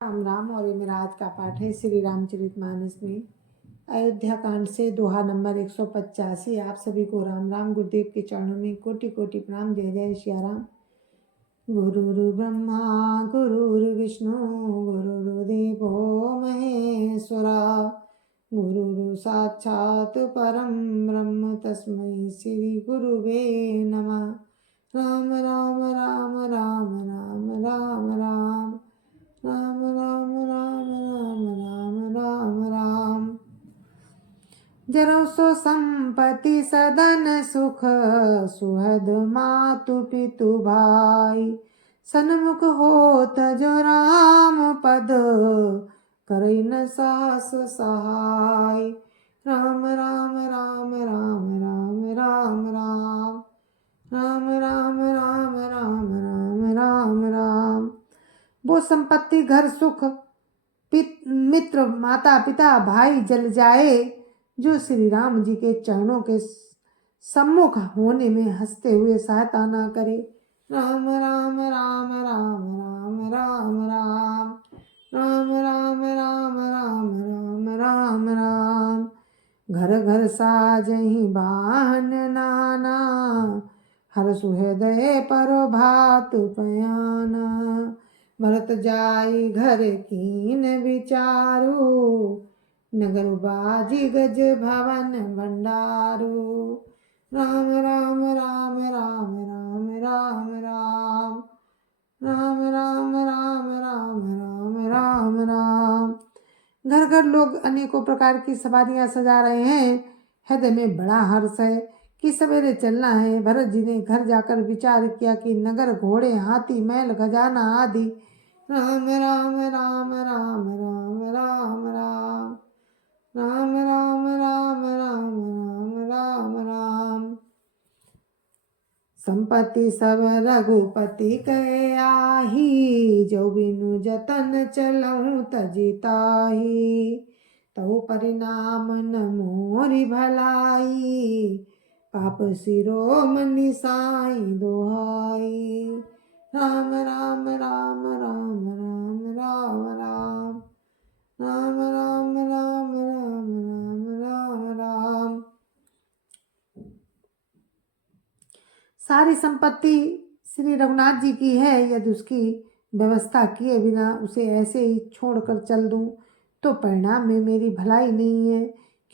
राम राम। और ये मेरा आज का पाठ है श्री रामचरितमानस में अयोध्या कांड से दोहा नंबर 185। आप सभी को राम राम। गुरुदेव के चरणों में कोटि कोटि प्रणाम। जय जय सिया राम। गुरुर् ब्रह्मा गुरुर्विष्णु गुरुर्देवो महेश्वरा गुरुर् साक्षात् परं ब्रह्म तस्मै श्री गुरुवे नमः। राम राम राम राम राम राम राम राम राम राम राम राम राम राम। जरो सो संपत्ति सदन सुख सुहद मातु पितु भाई सन्मुख होत जो राम पद करई न सास सहाय। राम राम राम राम राम राम राम राम राम राम राम राम राम राम। वो संपत्ति घर सुख मित्र माता पिता भाई जल जाए जो श्री राम जी के चरणों के सम्मुख होने में हंसते हुए सहायता ना करे। राम राम राम राम राम राम राम राम राम राम राम राम राम राम। घर घर साजहि बाहन नाना हर सुहृदय पर भातु पयाना। भरत जाई घर कीन विचारू नगर बाजी गज भवन भंडारू। राम राम राम राम राम राम राम राम राम राम राम राम राम राम। घर घर लोग अनेकों प्रकार की सवारियां सजा रहे हैं। हृदय में बड़ा हर्ष है कि सवेरे चलना है। भरत जी ने घर जाकर विचार किया कि नगर घोड़े हाथी महल खजाना आदि। राम राम राम राम राम राम राम राम राम राम राम राम राम राम। संपत्ति सब रघुपति कहे आही जो बिनु जतन चलऊं तजिताही। तहु परिणाम न मोरी भलाई पाप शिरोमणि साई दोहाई। राम राम राम राम राम राम राम राम राम राम राम राम राम राम। सारी संपत्ति श्री रघुनाथ जी की है। यदि उसकी व्यवस्था किए बिना उसे ऐसे ही छोड़कर चल दूं तो परिणाम में मेरी भलाई नहीं है,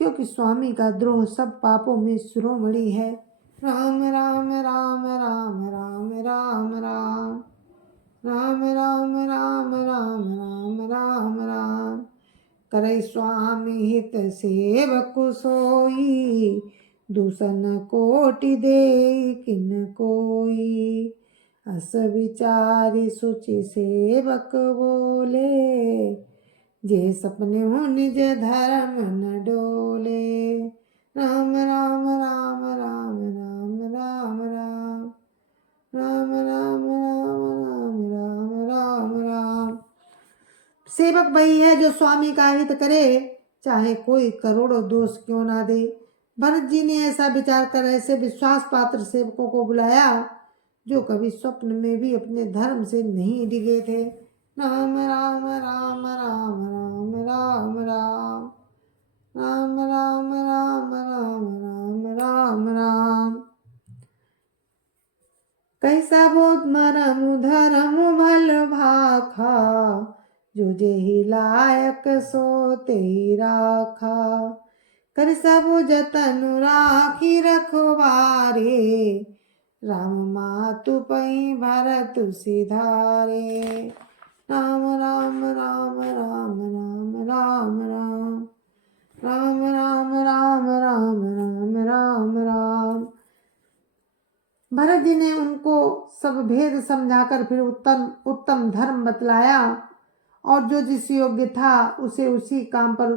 क्योंकि स्वामी का द्रोह सब पापों में शिरोमणि है। राम राम राम राम राम राम राम राम राम राम राम राम राम राम। करई स्वामी हित सेवक सोई दूषण कोटि दे किन कोई। अस विचारी सुचि सेवक बोले जे सपने हो निज धर्म न डोले। राम राम राम राम राम राम राम राम राम राम राम राम राम। सेवक वही है जो स्वामी का हित करे, चाहे कोई करोड़ों दोष क्यों ना दे। भरत जी ने ऐसा विचार कर ऐसे विश्वास पात्र सेवकों को बुलाया जो कभी स्वप्न में भी अपने धर्म से नहीं डिगे थे। राम राम राम राम राम राम राम राम राम राम राम राम राम राम। कैसा बोध मरम धर्म भल भाखा जो जेहि लायक सो तेहि राखा। कर सब जतन राखी रखवारे राम मातु पै भरत सिधारे। राम राम राम राम राम राम राम राम राम राम राम राम राम राम। भरत जी ने उनको सब भेद समझाकर फिर उत्तम धर्म बतलाया और जो जिस योग्य था उसे उसी काम पर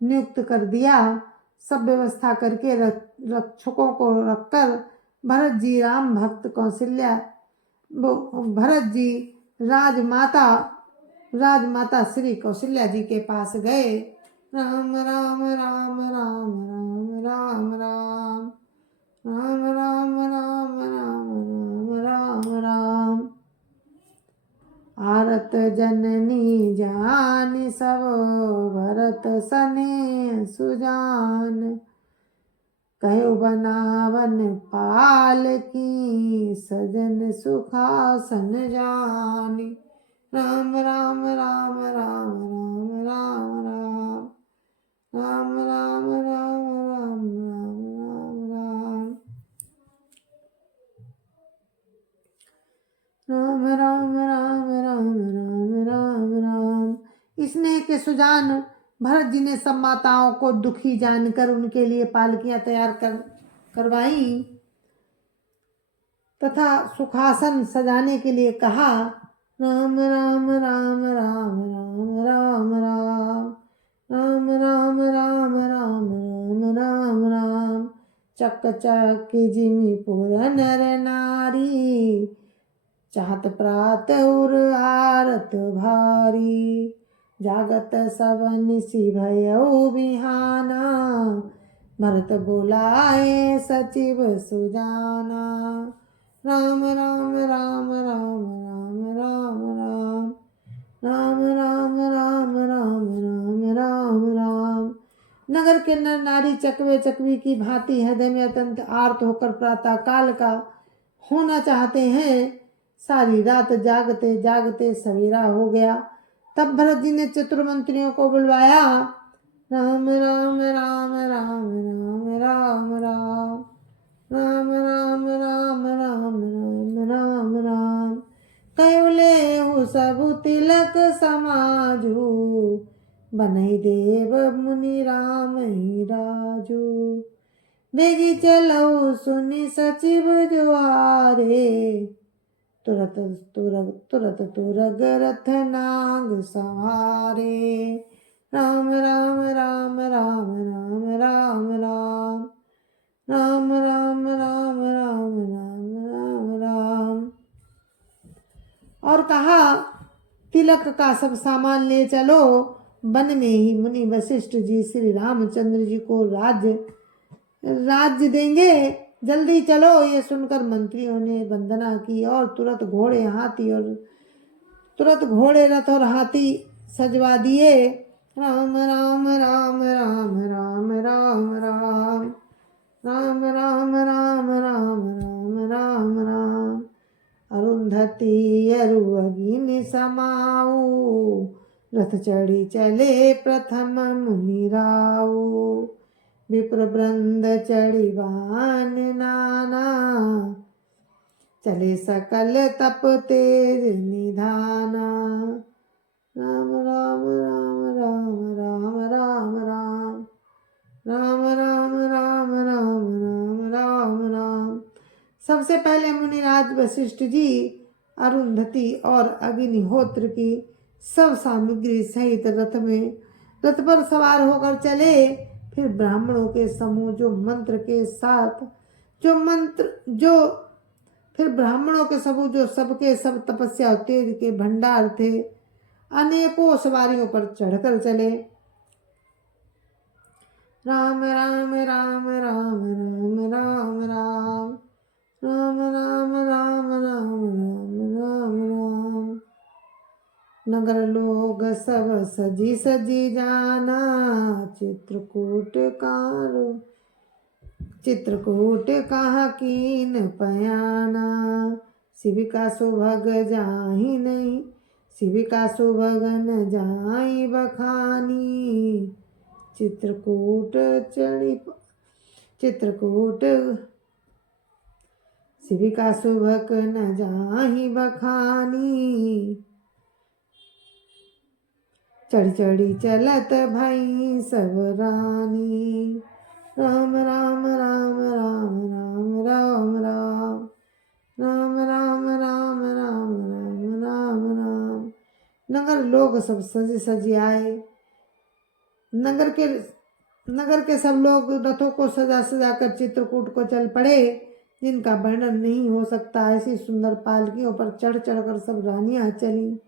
नियुक्त कर दिया। सब व्यवस्था करके रक्षकों को रखकर भरत जी राम भक्त कौशल्या भरत जी राजमाता श्री कौशल्या जी के पास गए। राम राम राम राम राम राम राम राम राम राम राम राम राम राम। आरत जननी जान सब भरत सने सुजान। कहो बनावन पाल की सजन सुखासन जानी। राम राम राम राम राम राम राम राम राम राम राम राम राम राम राम राम राम राम। स्नेह के सुजान भरत जी ने सब माताओं को दुखी जानकर उनके लिए पालकियां तैयार करवाई तथा सुखासन सजाने के लिए कहा। राम राम राम राम राम राम राम राम राम राम राम राम राम। चक चक जिमी पुर नर नारी चाहत प्रात उर आरत भारी। जागत सब निसी भयउ बिहाना भरत बुलाए सचिव सुजाना। राम राम राम राम राम राम राम राम राम राम राम राम राम राम। नगर के नर नारी चकवे चकवी की भांति हृदय में अत्यंत आर्त होकर प्रातः काल का होना चाहते हैं। सारी रात जागते जागते सवेरा हो गया। तब भरत जी ने चतुर मंत्रियों को बुलवाया। राम राम राम राम राम राम राम राम राम राम राम राम राम राम। कैवले हु सबु तिलक समाजू बनई देव मुनि राम ही राजू। बेगी चलऊ सुनि सचिव जुआरे तुरत तुरग रथ नाग सवारे। राम राम राम राम राम राम राम राम राम राम राम राम राम राम। और कहा तिलक का सब सामान ले चलो। वन में ही मुनि वशिष्ठ जी श्री रामचंद्र जी को राज्य देंगे, जल्दी चलो। ये सुनकर मंत्रियों ने वंदना की और तुरंत घोड़े रथ और हाथी सजवा दिए। राम राम राम राम राम राम राम राम राम राम राम राम राम राम। अरुंधति अरुअगिन समाऊ रथ चढ़ी चले प्रथम मुनि राऊ। विप्र वृंद चढ़ी वान नाना चले सकल तप तेज निधाना। राम राम राम राम राम राम राम राम राम राम राम राम राम राम। सबसे पहले मुनिराज वशिष्ठ जी अरुंधति और अग्निहोत्र की सब सामग्री सहित रथ पर सवार होकर चले। फिर ब्राह्मणों के समूह जो सबके सब तपस्या और तेज के भंडार थे अनेकों सवारियों पर चढ़कर चले। राम राम राम राम राम राम राम राम राम राम राम राम राम राम। नगर लोग सब सजी सजी जाना चित्रकूट कहा कीन पयाना। शिविका सुभग जाहि नहीं शिविका सुभगन जाई बखानी। चित्रकूट शिविका सुभग न जाहि बखानी। चढ़ी चढ़ी चलत भई सब रानी। राम राम राम राम राम राम राम राम राम राम राम राम राम राम। नगर लोग सब सजे सजे आए। नगर के सब लोग रथों को सजा सजा कर चित्रकूट को चल पड़े, जिनका वर्णन नहीं हो सकता। ऐसी सुंदर पालकियों पर चढ़ चढ़ कर सब रानियां चली।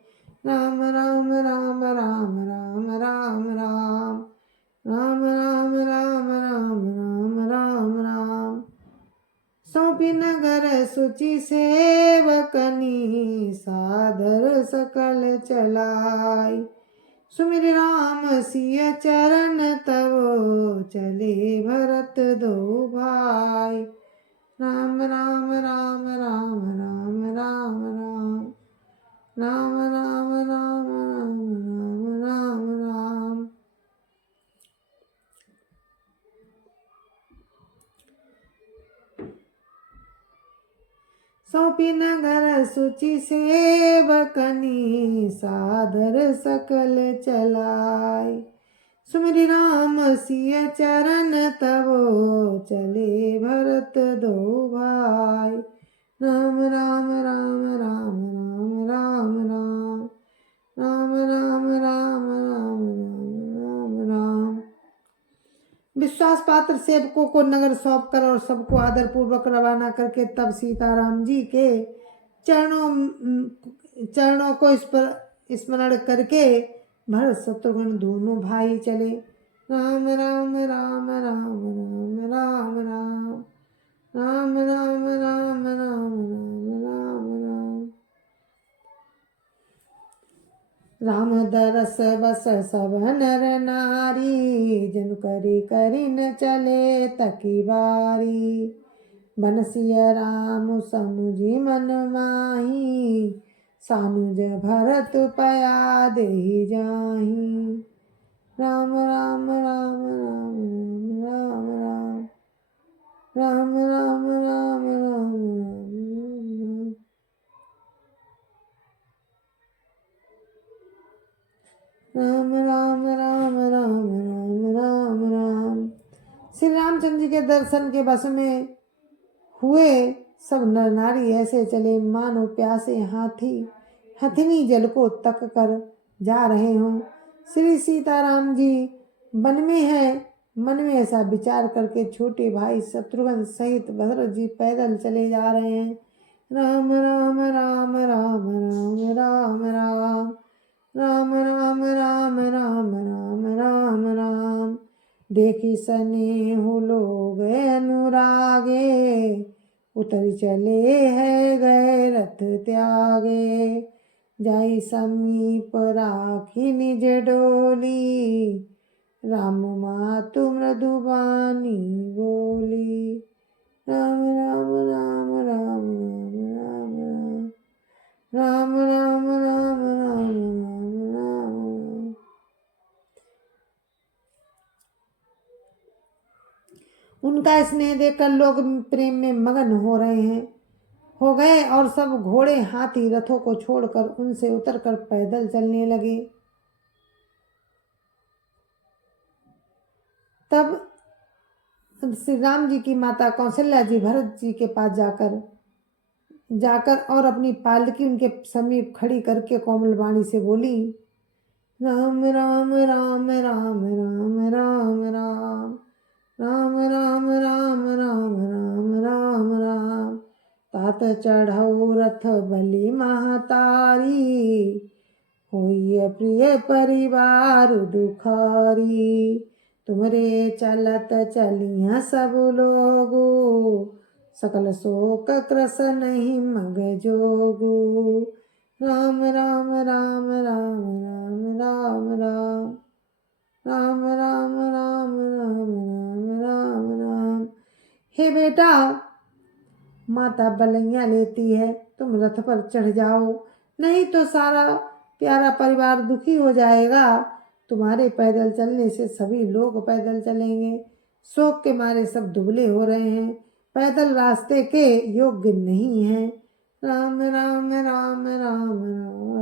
राम राम राम राम राम राम राम राम राम राम राम राम राम राम। सौंपी नगर सुचि सेवकनी सादर सकल चलाई। सुमिर राम सिय चरण तब चले भरत दो भाई। राम राम राम राम राम राम राम राम राम राम राम राम राम। सौंपी नगर सुचि सेवकनी सादर सकल चलाई। सुमिरि राम सिय चरण तब चले भरत दो भाई। राम राम राम राम राम राम राम राम राम राम राम राम राम। विश्वास पात्र सेवकों को नगर सौंप कर और सबको आदर पूर्वक रवाना करके तब सीताराम जी के चरणों को स्मरण करके भरत शत्रुघ्न दोनों भाई चले। राम राम राम राम राम राम राम राम राम राम राम राम राम। राम दरस बस सब नर नारी जन करी करी न चले तकी बारी। बनसिय राम समुझी मन माही सानुज भरत पया देहि जाही। राम राम राम राम राम राम राम राम राम राम राम राम राम राम राम राम राम राम। श्री रामचंद्र जी के दर्शन के बस में हुए सब नर नारी ऐसे चले मानो प्यासे हथिनी जल को तक कर जा रहे हों। श्री सीताराम जी वन में है, मन में ऐसा विचार करके छोटे भाई शत्रुघ्न सहित भरत जी पैदल चले जा रहे हैं। राम राम राम राम राम राम राम राम राम राम राम राम राम राम। देखी स्नेह लोग अनुरागे उतर चले है गए रथ त्यागे। जाई समीप राखी निज डोली राम मातु मृदुबानी बोली। राम राम राम राम राम राम राम राम राम राम राम। उनका स्नेह देखकर लोग प्रेम में मगन हो गए और सब घोड़े हाथी रथों को छोड़कर उनसे उतरकर पैदल चलने लगे। तब श्री राम जी की माता कौशल्या जी भरत जी के पास जाकर और अपनी पालकी उनके समीप खड़ी करके कोमल वाणी से बोली। राम राम राम राम राम राम राम राम राम राम राम राम राम राम। तात चढ़ऊ रथ बलि महतारी होइए प्रिय परिवार दुखारी। तुमरे चलत चलिया सब लोगो सकल शोक क्रस नहीं मग जोगु। राम राम राम राम राम राम राम राम राम राम राम राम राम राम। हे बेटा, माता बलैया लेती है, तुम रथ पर चढ़ जाओ, नहीं तो सारा प्यारा परिवार दुखी हो जाएगा। तुम्हारे पैदल चलने से सभी लोग पैदल चलेंगे। शोक के मारे सब दुबले हो रहे हैं, पैदल रास्ते के योग्य नहीं है। राम राम राम राम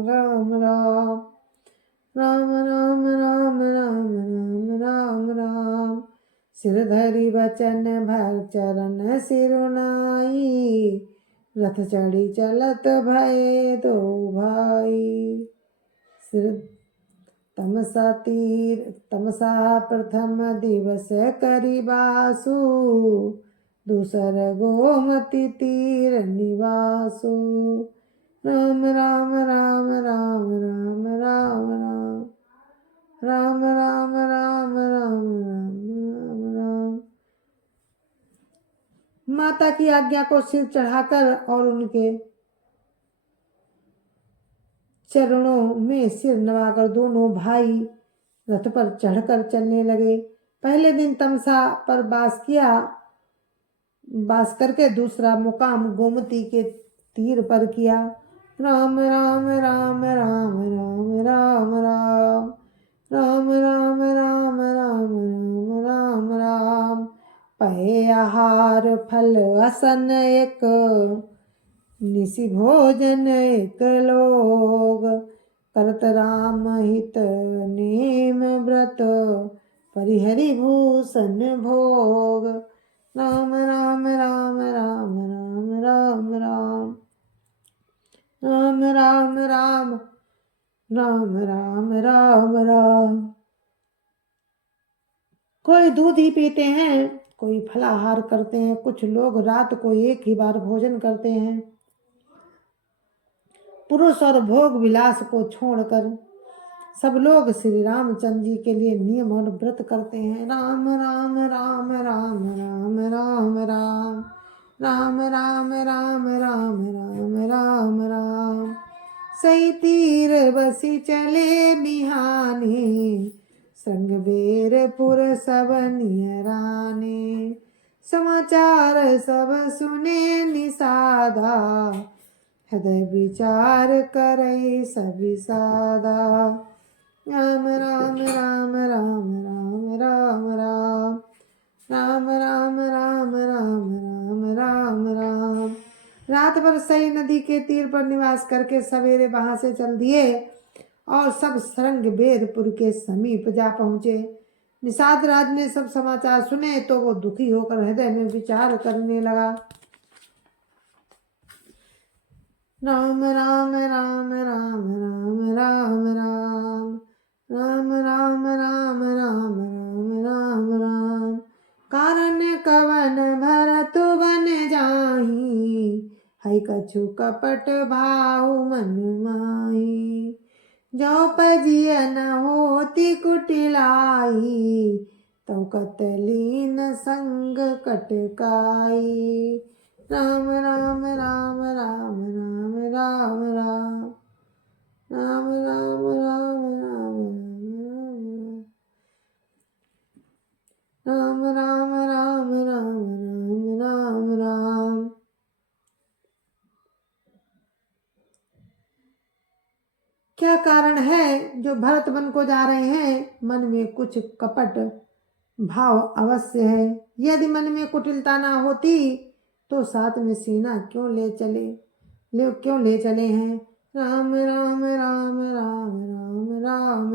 राम राम राम राम राम राम राम राम राम। सिर धरि बचन भर चरण सिरुनाई रथ चढ़ी चलत भये दो भाई। सिर तमसा प्रथम दिवस करी बासु दूसर गोमती तीर निवासु। राम राम राम राम राम राम राम राम राम राम राम राम राम। माता की आज्ञा को सिर चढ़ाकर और उनके चरणों में सिर नवाकर दोनों भाई रथ पर चढ़कर चलने लगे। पहले दिन तमसा पर बास करके दूसरा मुकाम गोमती के तीर पर किया। राम राम राम राम राम राम राम राम राम राम राम राम राम राम। पहे आहार फल असन एक, निशि भोजन एक लोग। करत राम हित नेम व्रत, परिहरि भूषण भोग। राम राम राम राम राम राम राम राम राम राम राम राम राम राम। कोई दूध ही पीते हैं, कोई फलाहार करते हैं, कुछ लोग रात को एक ही बार भोजन करते हैं। पुरुष और भोग विलास को छोड़कर सब लोग श्री रामचंद्र जी के लिए नियम और व्रत करते हैं। राम राम राम राम राम राम राम राम राम राम राम राम राम राम। सही तीर बसी चले बिहाने, संग बेरपुर सब नियराने। समाचार सब सुने निषादा, हृदय विचार करे सभी सादा। राम राम राम राम राम राम राम राम राम राम राम राम राम राम। रात भर सई नदी के तीर पर निवास करके सवेरे वहां से चल दिए और सब सरंग बेरपुर के समीप जा पहुंचे। निषाद राज ने सब समाचार सुने तो वो दुखी होकर हृदय में विचार करने लगा। राम राम राम राम राम राम राम राम राम राम राम राम राम राम। कारण कवन भरत बन जाही, है कछु कपट भाव मन माही। जो पजिय न होती कुटिलाई, तो कतलीन संग कटकाई। राम राम राम राम राम राम राम राम राम राम राम राम राम राम राम राम राम। क्या कारण है जो भरत वन को जा रहे हैं? मन में कुछ कपट भाव अवश्य है। यदि मन में कुटिलता ना होती तो साथ में सीना क्यों ले चले हैं? राम राम राम राम राम राम राम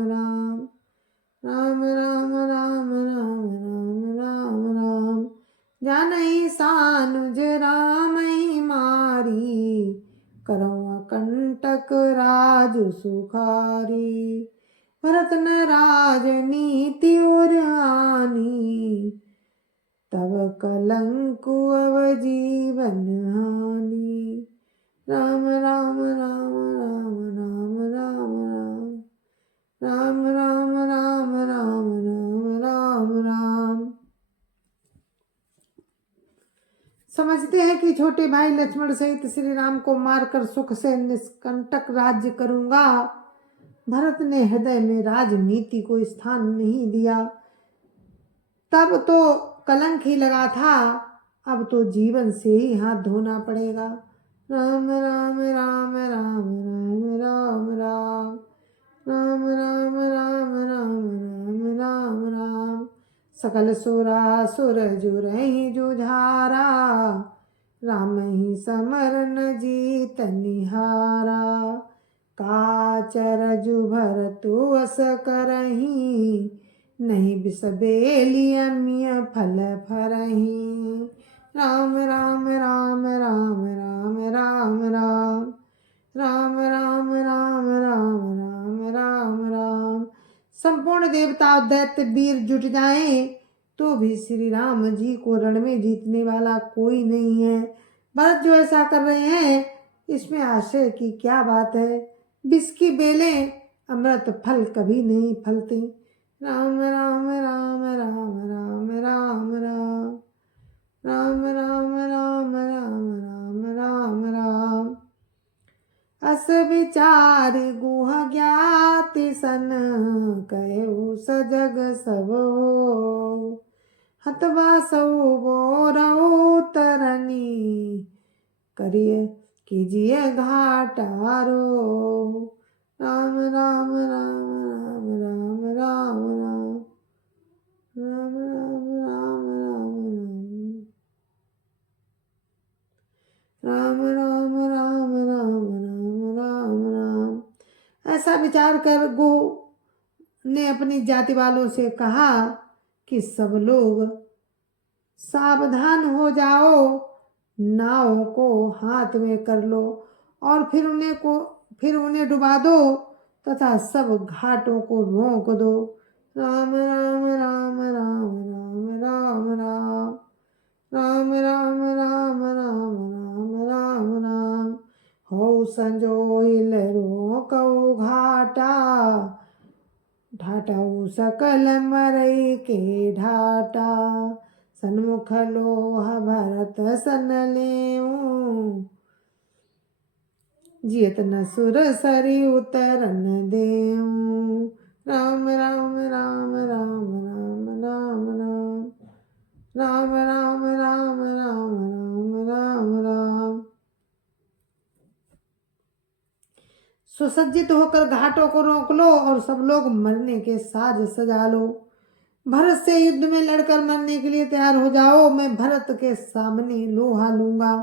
राम राम राम राम राम राम राम। जानहि सानुज राम ही मारी, करौं कंटक राज सुखारी। भरत न राजनीति और आनी, तब कलंकु अव जीवन हानि। राम राम राम राम राम राम राम राम राम राम राम राम राम। समझते हैं कि छोटे भाई लक्ष्मण सहित श्री राम को मारकर सुख से निष्कंटक राज्य करूंगा। भरत ने हृदय में राजनीति को स्थान नहीं दिया। तब तो कलंक ही लगा था, अब तो जीवन से ही हाथ धोना पड़ेगा। राम राम राम राम राम राम राम राम राम राम राम राम राम राम। सकल सुरासुर जुरहि जुझारा, राम ही समरन जीत निहारा। काचर जुभर तु अस करही, नहीं बिसबेली अम्य फल फरही। राम राम राम राम राम राम राम राम राम राम राम राम राम राम। संपूर्ण देवता और दैत्य वीर जुट जाएं तो भी श्री राम जी को रण में जीतने वाला कोई नहीं है। भरत जो ऐसा कर रहे हैं इसमें आश्चर्य की क्या बात है? विष की बेलें अमृत फल कभी नहीं फलती। राम राम राम राम राम राम राम राम राम राम राम राम राम राम। अस विचार गुह ज्ञाति सन, कहु सजग सब हो। हतवा सौ बोरऊ तरनी, करिय कीजिए घाटारो। राम राम राम राम राम राम राम राम राम राम राम राम राम राम राम राम। ऐसा विचार कर गो ने अपनी जाति वालों से कहा कि सब लोग सावधान हो जाओ, नाव को हाथ में कर लो और फिर उन्हें डुबा दो तथा सब घाटों को रोक दो। राम राम राम राम राम राम राम राम राम राम राम राम राम राम। हो संजोइल रोकऊ घाटा, ढाटऊ सकल मरई के ढाटा। सन्मुख लोह भरत सन लेऊ, जियत न सुर सरी उतरन देऊ। राम राम राम राम राम राम राम राम राम राम राम राम राम राम। सुसज्जित होकर घाटों को रोक लो और सब लोग मरने के साज सजा लो। भरत से युद्ध में लड़कर मरने के लिए तैयार हो जाओ। मैं भरत के सामने लोहा लूंगा,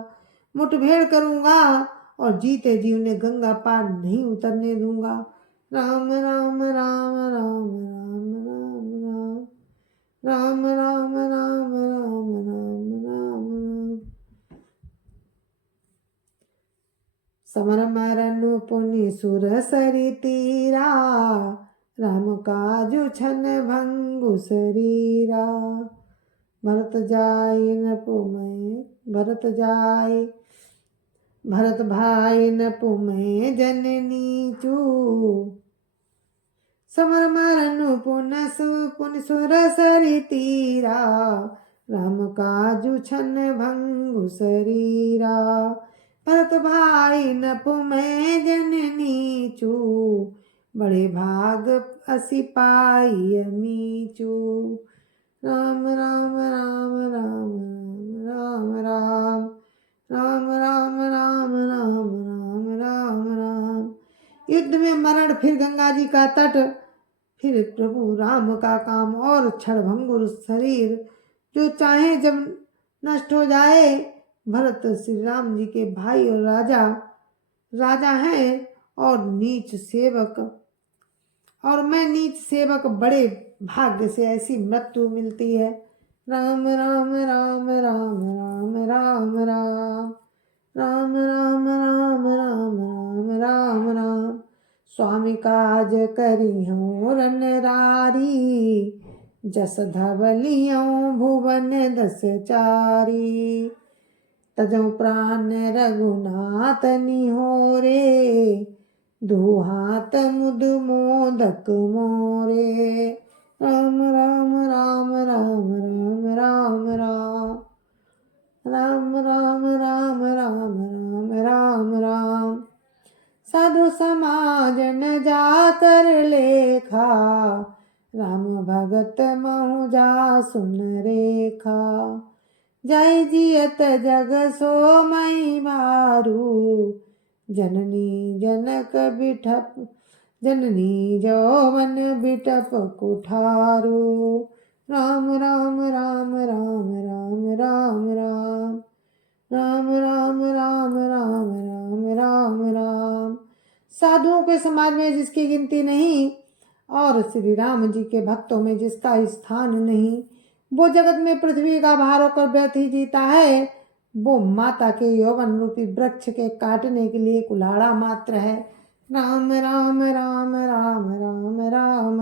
मुठभेड़ करूंगा और जीते जी उन्हें गंगा पार नहीं उतरने दूंगा। राम राम राम राम राम राम राम राम राम राम राम राम राम। समर मरनु पुनि सुर सरी तीरा, राम काजु छन भंगु शरीरा। भरत जाय न पुमै भरत भाई न पुमै जननी चू। समर मरनु पुन सुर सरी तीरा, राम काजु छन भंगु शरीरा। भरत भाई न पुमै जननी चू, बड़े भाग असी पाई अमीचू। राम राम राम राम राम राम राम राम राम राम राम राम राम। युद्ध में मरण, फिर गंगा जी का तट, फिर प्रभु राम का काम और क्षणभंगुर शरीर जो चाहे जब नष्ट हो जाए। भरत श्री राम जी के भाई और राजा हैं और मैं नीच सेवक, बड़े भाग्य से ऐसी मृत्यु मिलती है। राम राम राम राम राम राम राम राम राम राम राम राम राम राम। स्वामी काज करी हूँ रनरारी, जस धवलियों भुवन दस चारी। तजौ प्राण रघुनाथ निहोरे, दो हाथ मुद मोदक मोरे। राम राम राम राम राम राम राम राम राम राम राम राम राम। साधु समाज न जाकर लेखा, राम भगत महु जा सुन रेखा। जय जियत जग सो मई मारू, जननी जनक बिठप जननी जौवन बिटप कुठारू। राम राम राम राम राम राम राम राम राम राम राम राम राम राम। साधुओं के समाज में जिसकी गिनती नहीं और श्री राम जी के भक्तों में जिसका स्थान नहीं, वो जगत में पृथ्वी का भार होकर व्यर्थ ही जीता है। वो माता के यौवन रूपी वृक्ष के काटने के लिए कुल्हाड़ा मात्र है। राम राम राम राम राम राम राम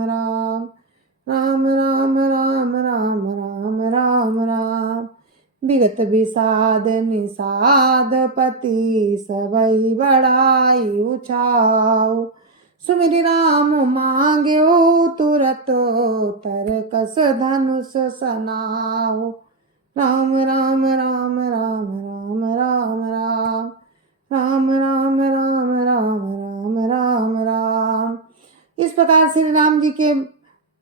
राम राम राम राम राम राम राम। विगत विषाद निषाद पति सबई बढ़ाई उछाओ, सुमिरि राम मांग्यो तुरत तरकस धनुष सनाओ। राम राम राम राम राम राम राम राम राम राम राम राम राम राम। इस प्रकार श्री राम जी के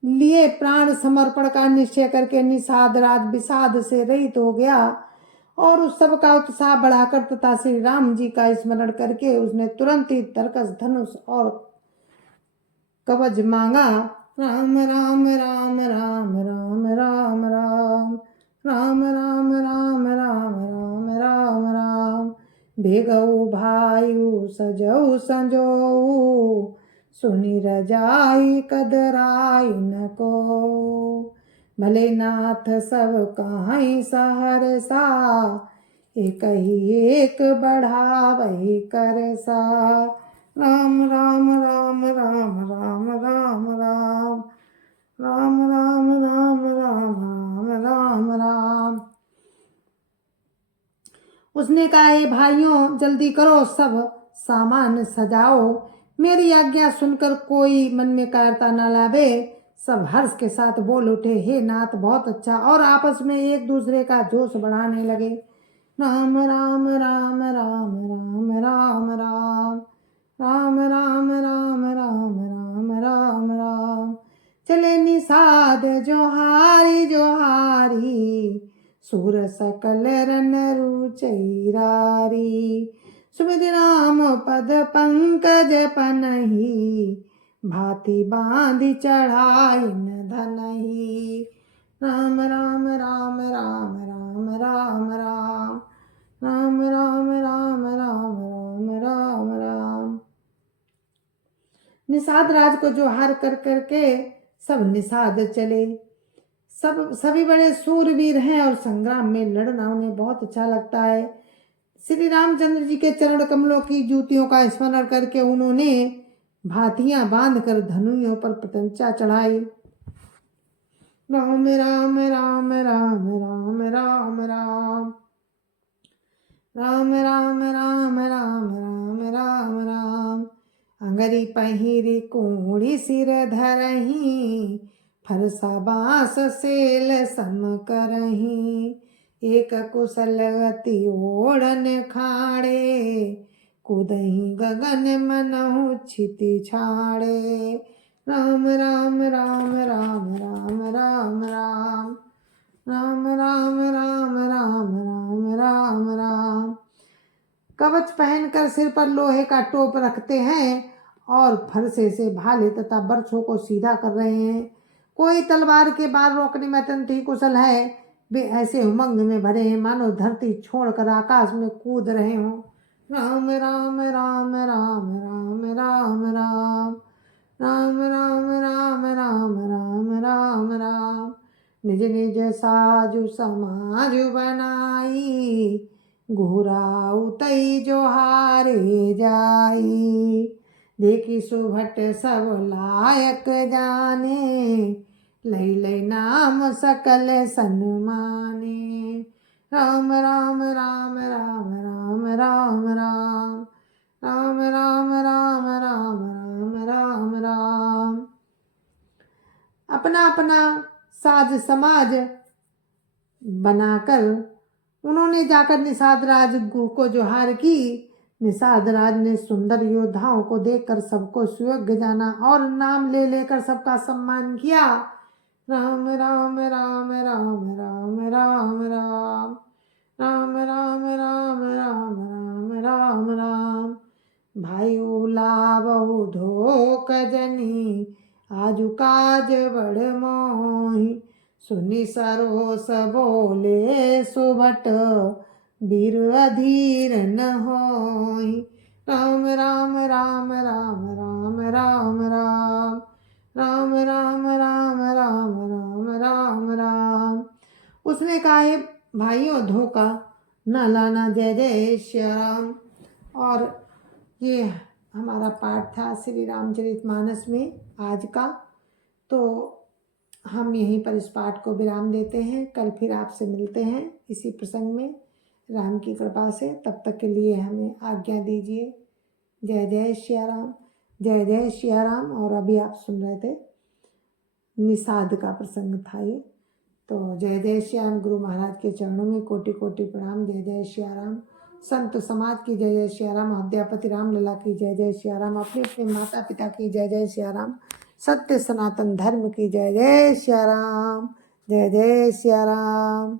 लिए प्राण समर्पण का निश्चय करके निषाद राज विषाद से रहित हो गया और उस सब का उत्साह बढ़ाकर तथा श्री राम जी का स्मरण करके उसने तुरंत ही तरकस धनुष और कवच मांगा। राम राम राम राम राम राम राम राम राम राम राम राम राम राम। भेगऊ भायु सजऊ संजोऊ सुनि रजाई कदराई न को। भले नाथ सब कहाई सहरसा एक ही एक बढ़ावही करसा। राम राम राम राम राम राम राम राम राम राम राम राम राम राम। उसने कहा, हे भाइयों जल्दी करो, सब सामान सजाओ। मेरी आज्ञा सुनकर कोई मन में कायरता न लावे। सब हर्ष के साथ बोल उठे, हे नाथ बहुत अच्छा, और आपस में एक दूसरे का जोश बढ़ाने लगे। राम राम राम राम राम राम राम राम राम राम राम राम राम राम। चले निषाद जोहारी जोहारी सूर सकल रन रुचैरारी। सुमित राम पद पंकज पनहि भांति बांधि चढ़ाई न धनहि। राम राम राम राम राम राम राम राम राम राम राम राम राम राम। निषाद राज को जोहार कर करके सब निषाद चले। सभी बड़े सूरवीर हैं और संग्राम में लड़ना उन्हें बहुत अच्छा लगता है। श्री रामचंद्र जी के चरण कमलों की जूतियों का स्मरण करके उन्होंने भातियां बांधकर धनुइयों पर प्रत्यंचा चढ़ाई। राम राम राम राम राम राम राम राम राम राम राम राम राम राम। अंगरी पहिरी कूड़ी सिर धरही फरसा बांस सेल सम करही। एक कुशल गति ओढ़न खाड़े कुदही गगन मनहु छिति छाड़े। राम राम राम राम राम राम राम राम राम राम राम राम राम राम। कवच पहनकर सिर पर लोहे का टोप रखते हैं और फरसे से भाले तथा बरछों को सीधा कर रहे हैं। कोई तलवार के बार रोकने में अत्यंत ही कुशल है। वे ऐसे उमंग में भरे हैं मानो धरती छोड़कर आकाश में कूद रहे हों। राम राम राम राम राम राम राम राम राम राम राम राम राम राम। निज निज साजु समाजु बनाई घुरा उतई जोहारे जाई। देखी सुभट सब लायक जाने लई लई नाम सकल सन्माने। राम राम राम राम राम राम राम राम राम राम राम राम राम राम। अपना अपना साज समाज बनाकर उन्होंने जाकर निषाद राज को जोहार की। निषाद राज ने सुंदर योद्धाओं को देखकर सबको सुयोग्य जाना और नाम ले लेकर सबका सम्मान किया। राम राम राम राम राम राम राम राम राम राम राम राम राम राम। भायु लावहु धोख जनी आजु काज बड़ मोहि। सुनि सरोस बोले सुभट वीर अधीर न होई। राम राम राम राम राम राम राम राम राम राम राम राम राम राम। उसने कहा, भाइयों धोखा न लाना, जय जय श्री राम। और ये हमारा पाठ था श्री रामचरितमानस में आज का। तो हम यहीं पर इस पाठ को विराम देते हैं। कल फिर आपसे मिलते हैं इसी प्रसंग में राम की कृपा से। तब तक के लिए हमें आज्ञा दीजिए। जय जय सिया राम, जय जय सिया राम। और अभी आप सुन रहे थे निषाद का प्रसंग था ये। तो जय जय श्री राम। गुरु महाराज के चरणों में कोटि कोटि प्रणाम। जय जय सिया राम। संत समाज की जय जय सियाराम, अध्यापति रामलला की जय जय सियाराम, अपने अपने माता पिता की जय जय सियाराम, सत्य सनातन धर्म की जय जय सियाराम, जय जय सियाराम।